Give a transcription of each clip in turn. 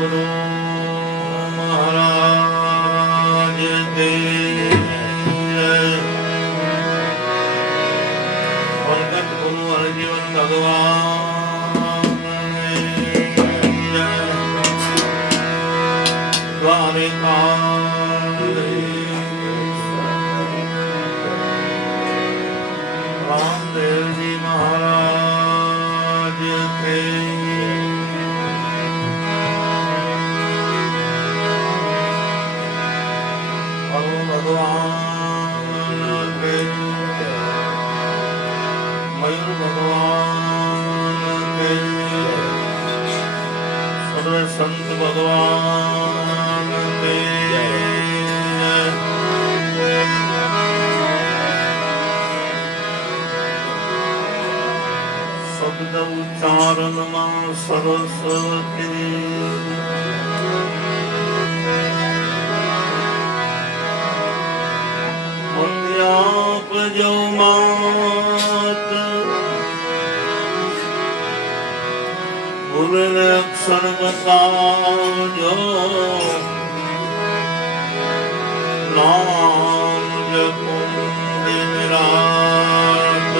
गुरु महाराज के प्रगट गुरु हरिजीवन भगवान द्वारिका रामदेव जी महाराज के भगवान के मयूर भगवान के सर्व संत भगवान के शब्द उच्चारण मां सरस्वती आप जो मात भूल अक्षर बताओ नाम जपुं दिन रात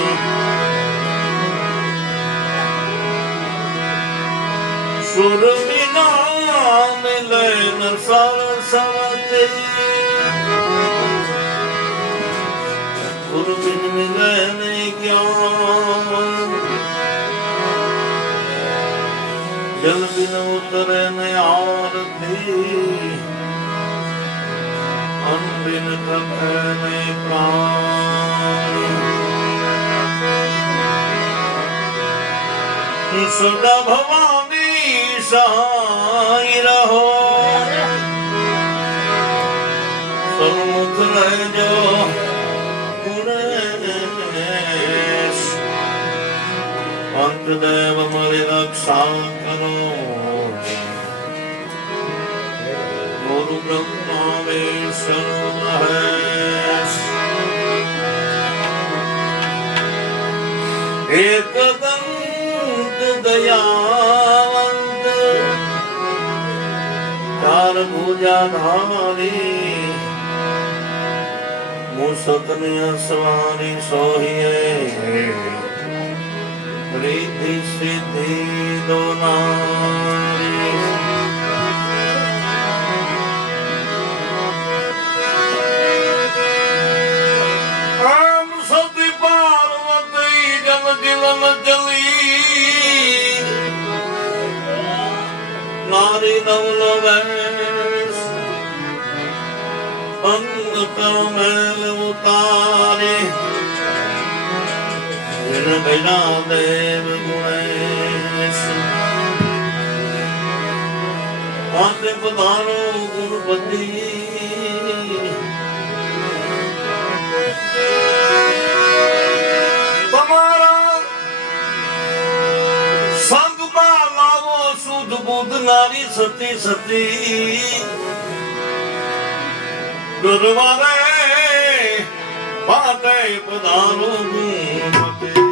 सुर बिना मिले न सरस्वती गुरु बिन मिले नहीं ज्ञान जल बिन उतरे नहीं आरती अन्न बिन थके नहीं प्राण सदा भवानी सहाय रहो सन्मुख रह जो अंतदेव मरि रक्षा करो गुरु ब्रह्मा विष्णु महेश एक दंत दयावंत चार भुजाधारी मूसक सवारी सोहिए रिद्धि सिद्धि दो नारी राम सती पार्वती जल जीवन जली नारी नवल वैस अंग कमेल उतारे बिना देव गुणेश आते पधारो गुरुपति तुम्हारा संग लावो शुद्ध बुद्ध नारी सती सती गुरुवारे पाते पधारो गुरुपति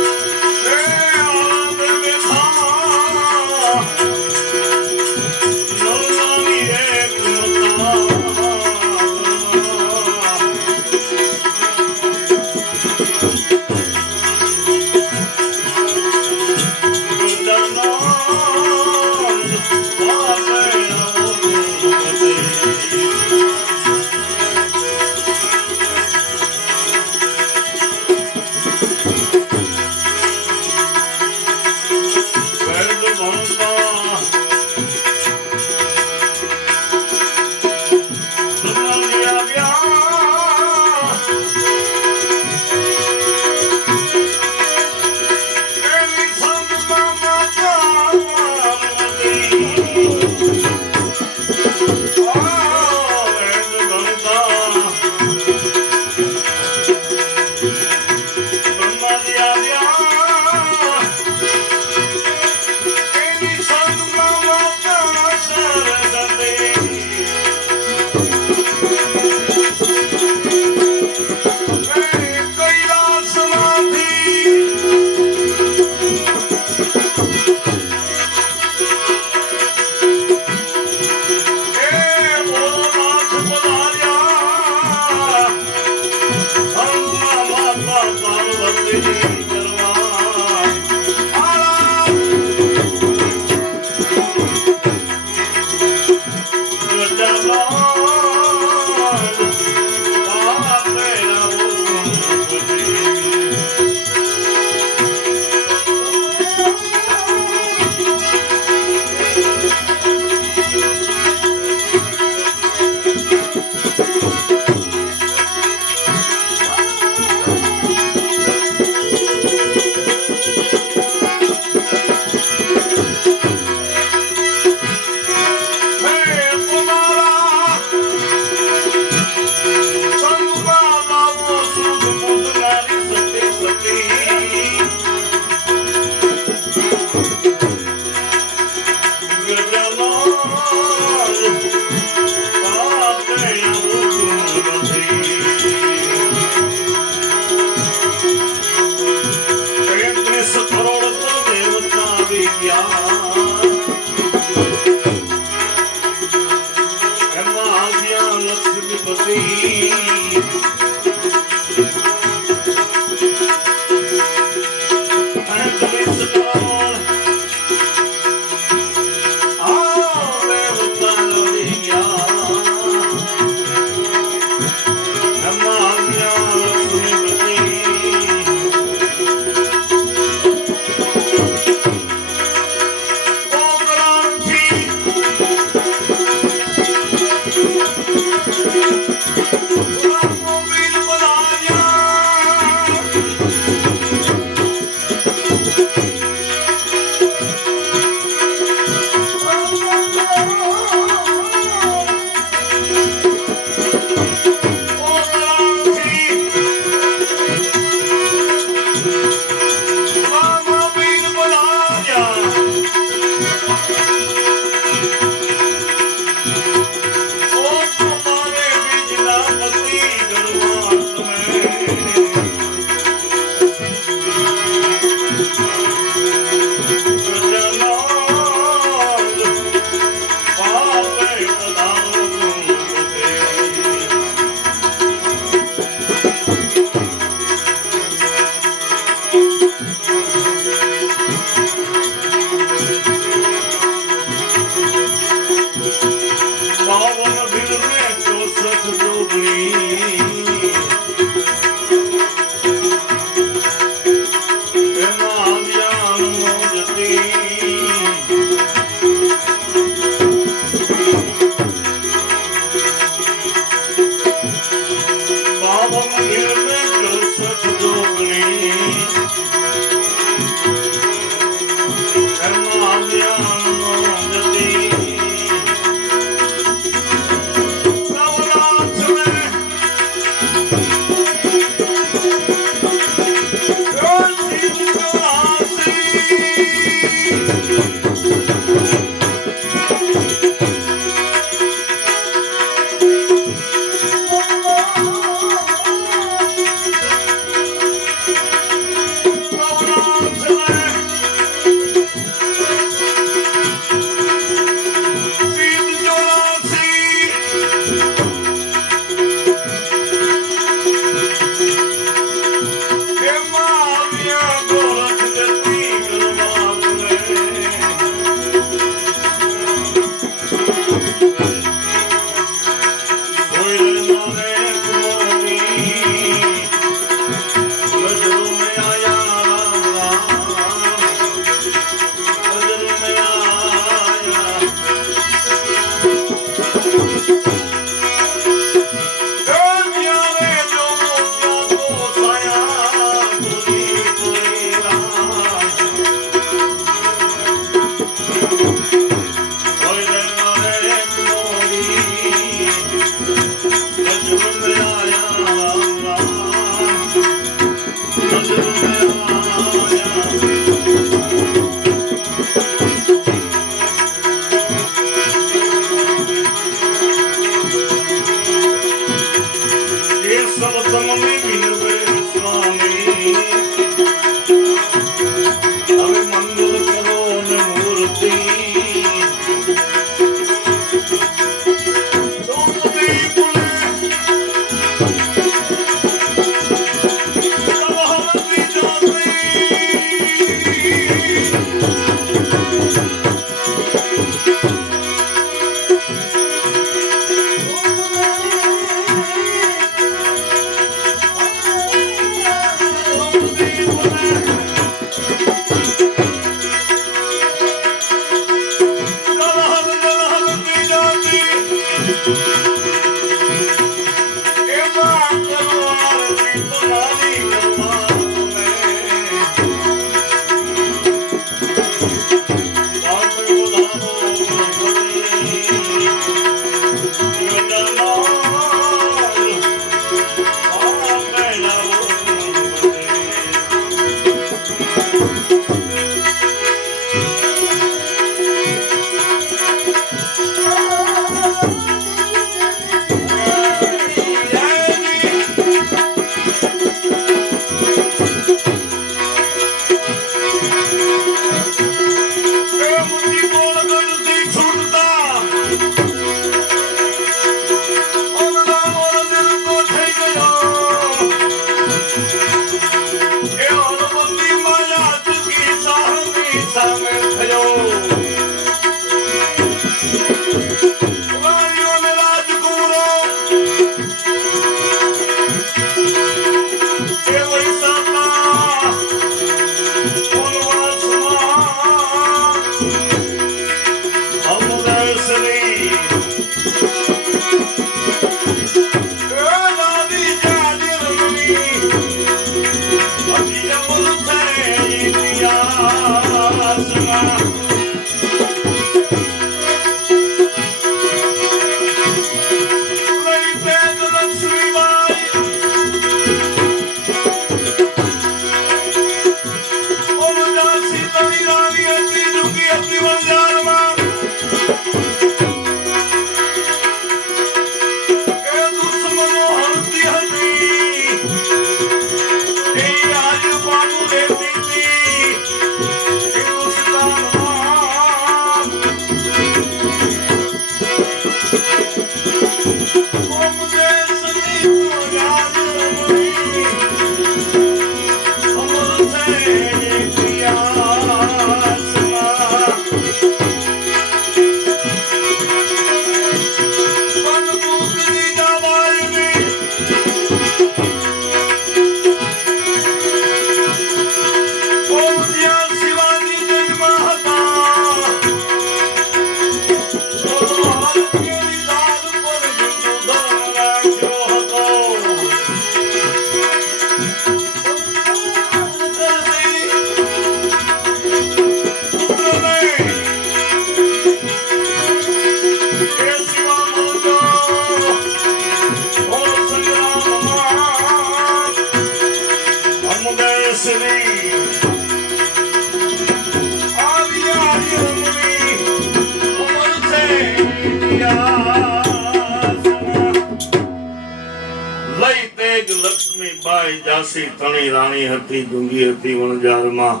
લક્ષ્મીબાઈ ઝાંસી તણી રાણી હતી, ડુંગી હતી વણઝારમાં,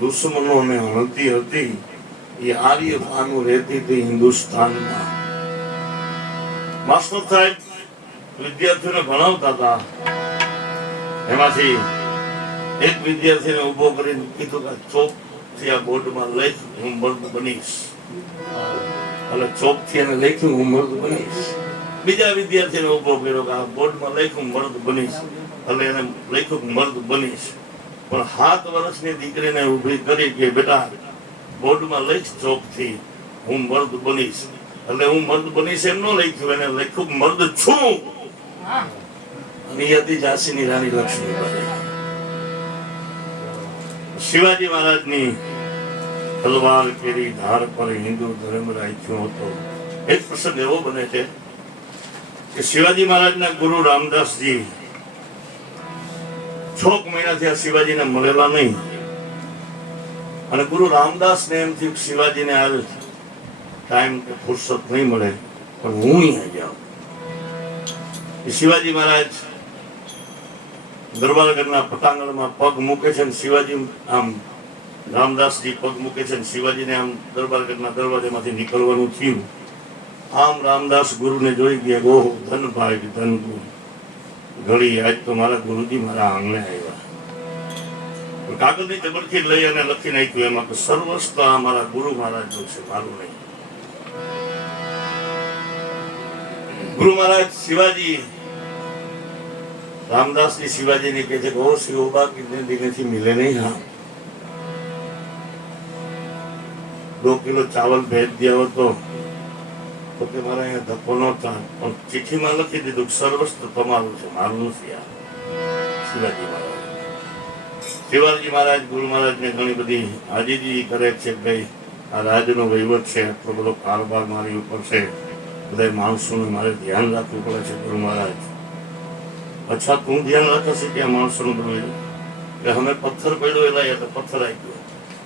દુશ્મનોને હણતી હતી. એ આર્ય ભાનું રહેતી હતી હિન્દુસ્તાનમાં. માસ્ટર સાહેબ વિદ્યાર્થીઓને ભણાવતા હતા. એમાંથી એક વિદ્યાર્થીને ઉભો કરીને કીધું કે ચોક થી આ બોર્ડમાં લઈ હું મર્દ બનીશ. એટલે ચોક થી એને લખ્યું હું મર્દ બનીશ. બીજા વિદ્યાર્થીને ઉભો કર્યો કે આ બોર્ડમાં લખ્યું મર્દ બનીશ. એટલે એને લખ્યું મર્દ બનીશ. પણ 7 વર્ષની દીકરીને ઉભી કરી કે બેટા બોર્ડમાં લઈશ ચોક થી હું મર્દ બનીશ. એટલે હું મર્દ બનીશ એમ ન લખ્યું, એને લખ્યું મર્દ છું. અને એ હતી ઝાંસીની રાણી લક્ષ્મીબાઈ. શિવાજી મહારાજની તલવાર કેરી ધાર પર હિન્દુ ધર્મ રાખ્યો હતો. એક પ્રસંગ એવો બને છે કે શિવાજી મહારાજના ગુરુ રામદાસજી 6 મહિનાથી આ શિવાજીને મળેલા નહીં. અને ગુરુ રામદાસ ને એમ થયું શિવાજીને હાલ ટાઈમ કે ફુરસત નહીં મળે પણ હું અહીંયા જાઉં. શિવાજી મહારાજ દરબારગઢના પટાંગણમાં પગ મૂકે છે, શિવાજી આમ રામદાસજી પગ મૂકે છે, શિવાજીને આમ દરબારગઢના દરવાજામાંથી નીકળવાનું થયું. આમ રામદાસ ગુરુને જોઈ ગયા, ઓહ ધન ભાઈ ધન ગુરુ, ઘડી આજ તો મારા ગુરુજી મારા આંગણે આવ્યા. કાગળની જબરખી લઈ અને લખી નાખ્યું એમાં કે સર્વસ્વ આ મારા ગુરુ મહારાજનું છે, મારું નહીં. ગુરુ મહારાજ શિવાજી રામદાસજી શિવાજીને કહે છે કે ઓ શિવબા કિતને દિનેથી મિલે નહીં. હા 2 કિલો ચાવલ ભેજ दिया हो तो પોતે મારા અહીંયા ધક્કો ન થાય પણ ચિઠ્ઠીમાં લખી દીધું કે સર્વસ્વ તમારું છે, મારું નથી. આ શિવાજી મહારાજ, શિવાજી મહારાજ ગુરુ મહારાજને ઘણી બધી આજીજી કરે છે. ભાઈ આ રાજનો વહીવટ છે, એટલો બધો કારોબાર મારી ઉપર છે, બધા માણસોનું મારે ધ્યાન રાખવું પડે છે. ગુરુ મહારાજ અચ્છા તું ધ્યાન રાખશે કે આ માણસોનું બધું એટલે અમે પથ્થર પડ્યો એલા એટલે પથ્થર આવી ગયો,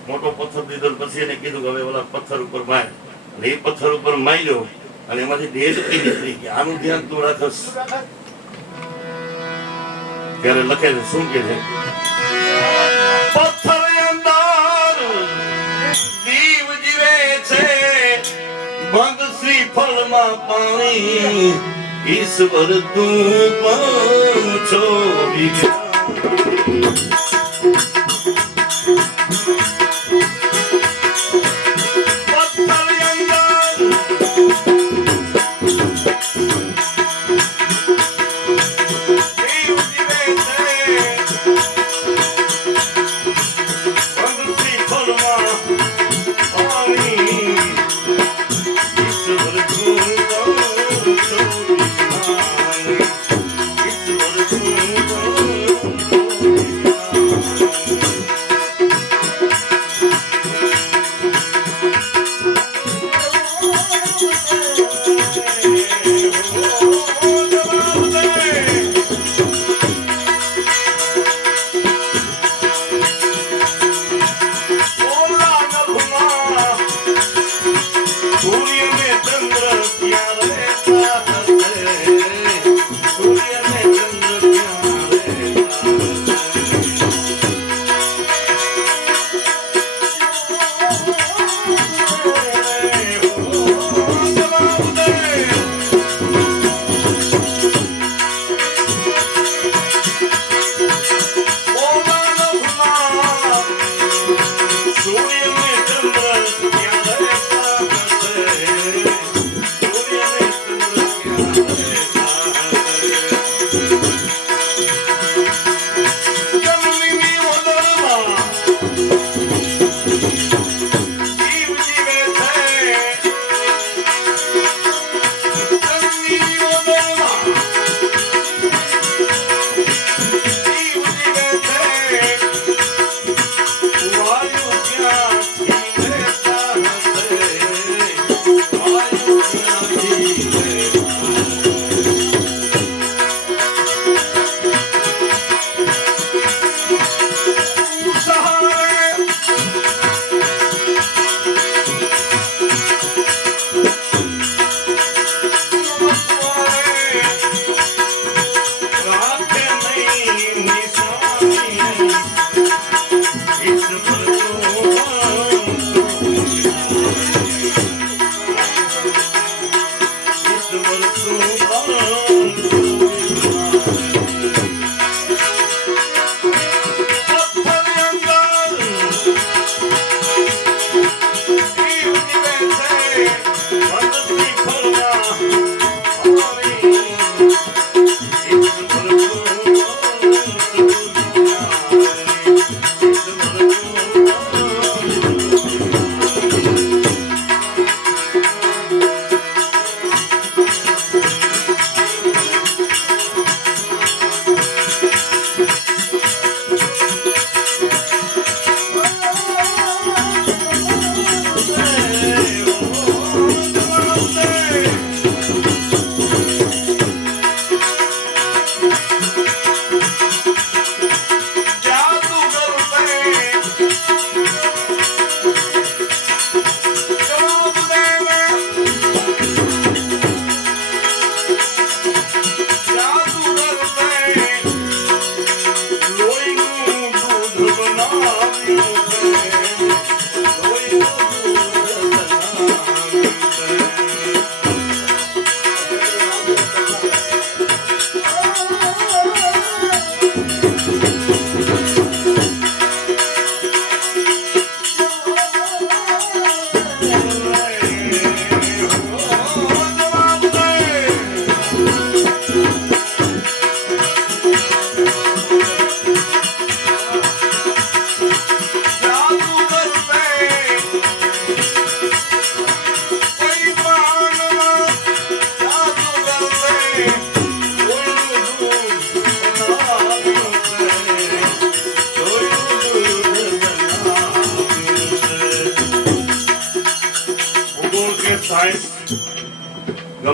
મોટો પથ્થર દીધો. પછી એને કીધું કે હવે ઓલા પથ્થર ઉપર માર, એટલે એ પથ્થર ઉપર માર્યો અને એમાંથી દેહ નીકળી ગયા. આનું ધ્યાન તું રાખસ. ત્યારે લખે છે, શું કે છે? પથ્થર અંદર જીવ જીવે છે, બંધ શ્રીફળમાં પાણી, ઈશ્વર તું પણ છોડી ગયા.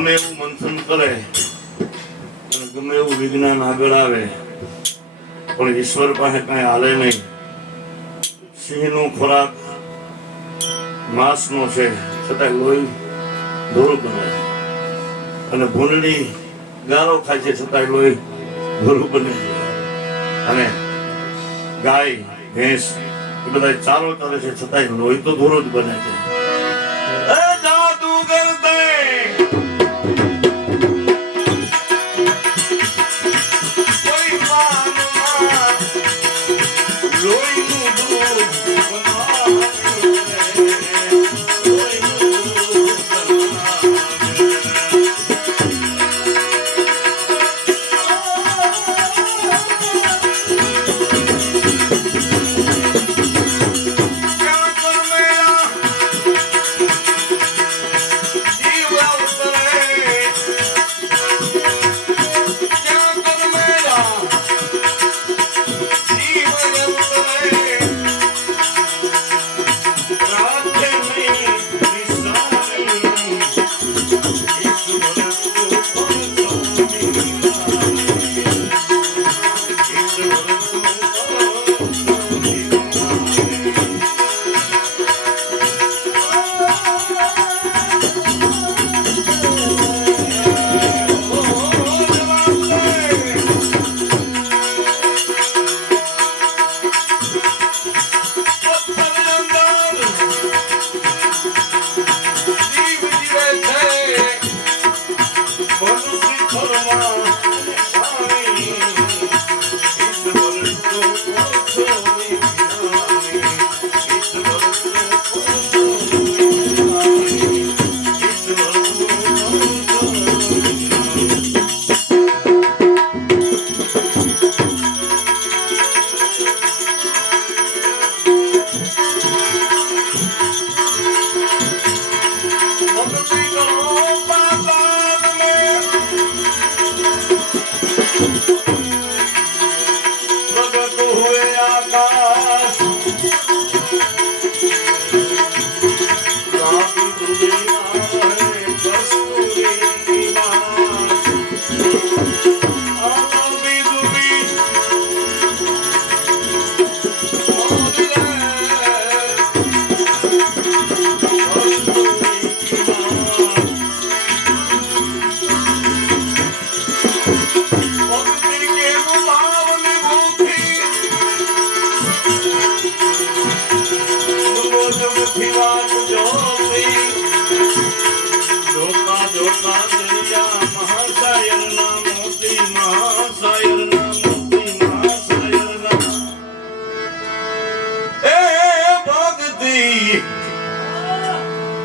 ગમે એવું મંથન કરે અને ગમે એવું વિજ્ઞાન આગળ આવે પણ ઈશ્વર પાસે કઈ હાલે નહીં. સિંહનો ખોરાક માંસનો છે છતાં લોહી ધોળું બને છે અને ભૂંડડી ગારો ખાય છે છતાં લોહી ધોળું બને છે અને ગાય ભેંસ એ બધા ચારો કરે છે છતાં લોહી તો ધોળું જ બને છે.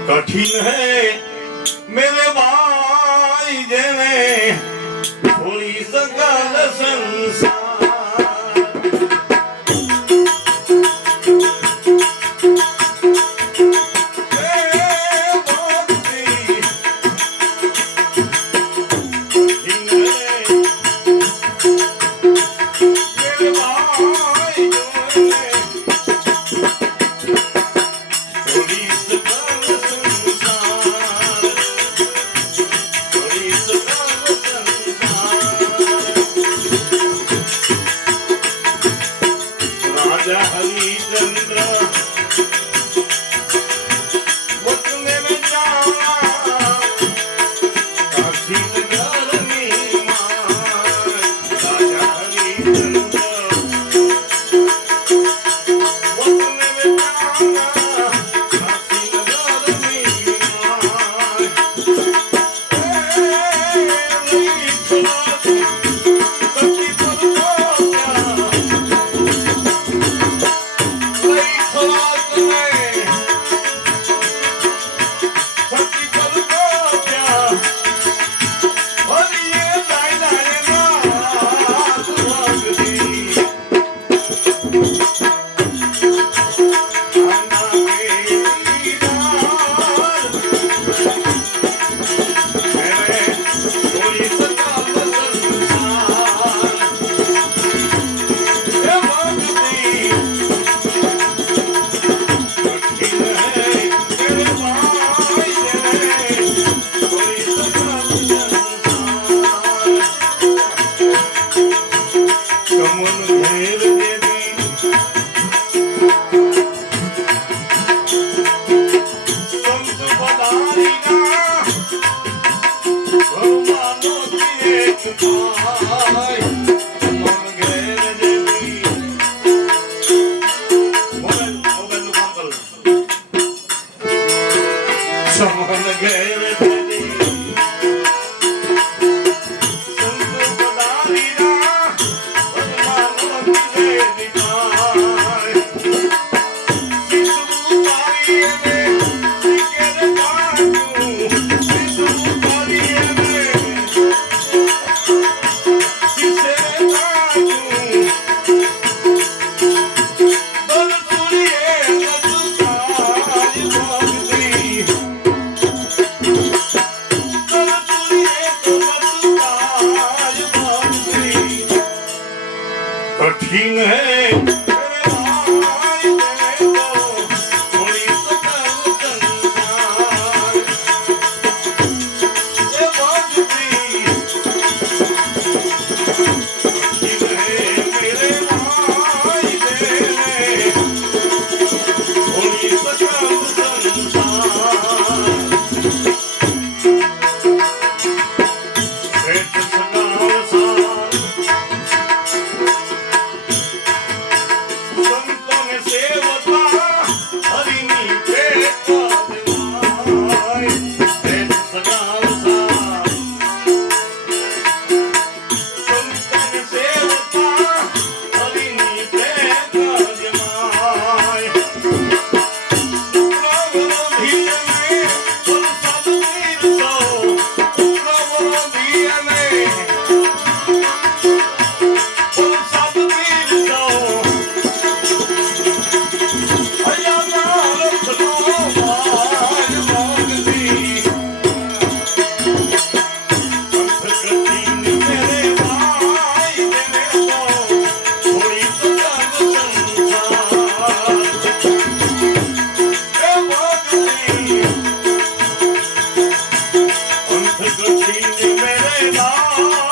कठिन है मेरे भाई जेने थोड़ी सकल संसार कठिन है मेरे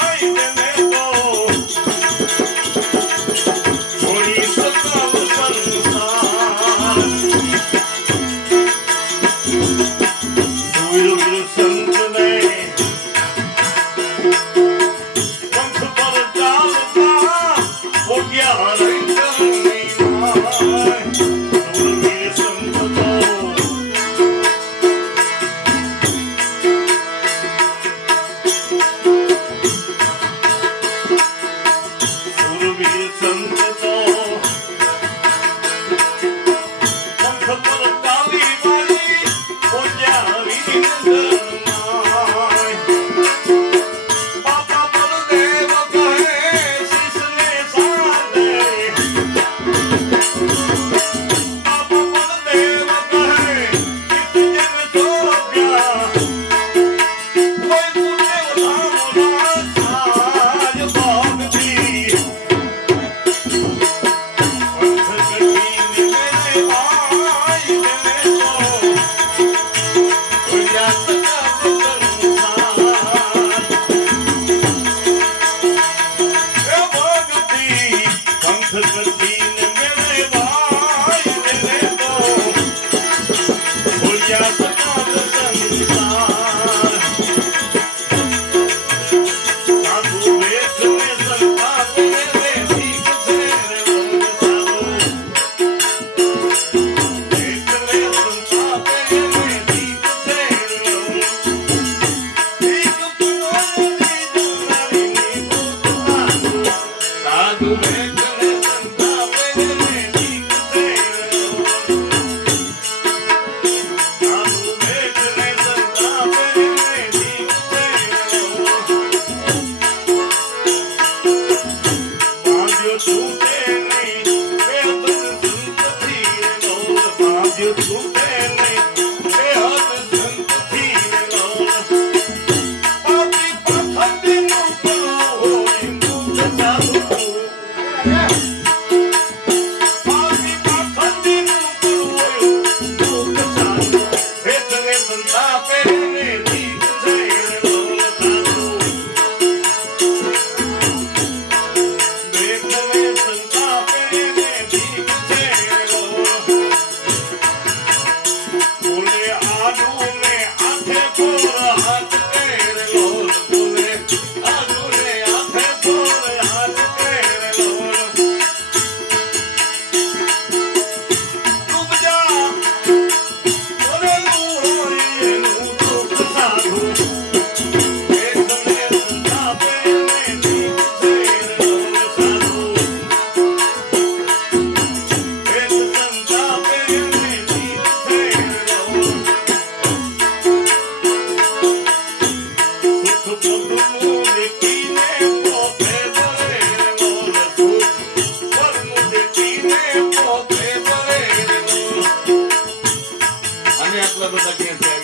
આટલા બધા ક્યાંથી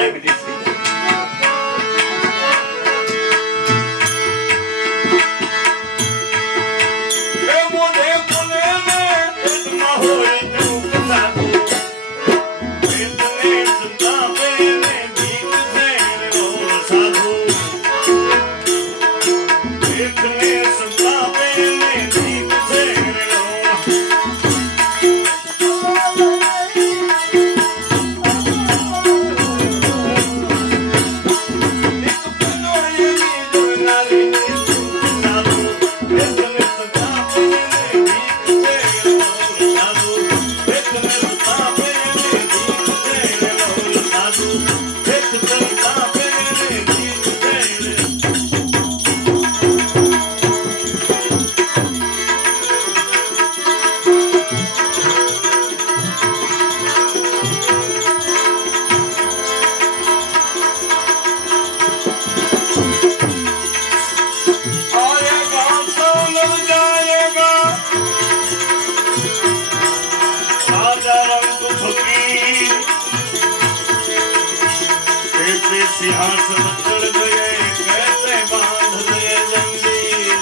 આવી શકે सिंहासन चढ़ गए कैसे बांध दिए जंजीर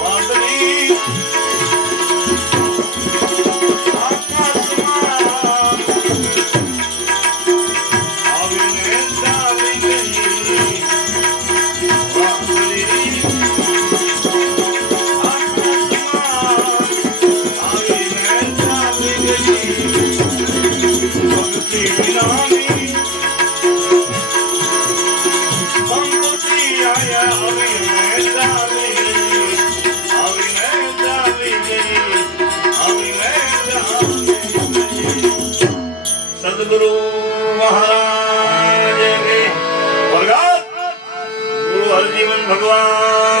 वादली आकाशमान आविने चाली गई वादली आकाशमान आविने चाली गई भक्ति विनानी सदगुरु महाराज के गुरु हरजीवन भगवान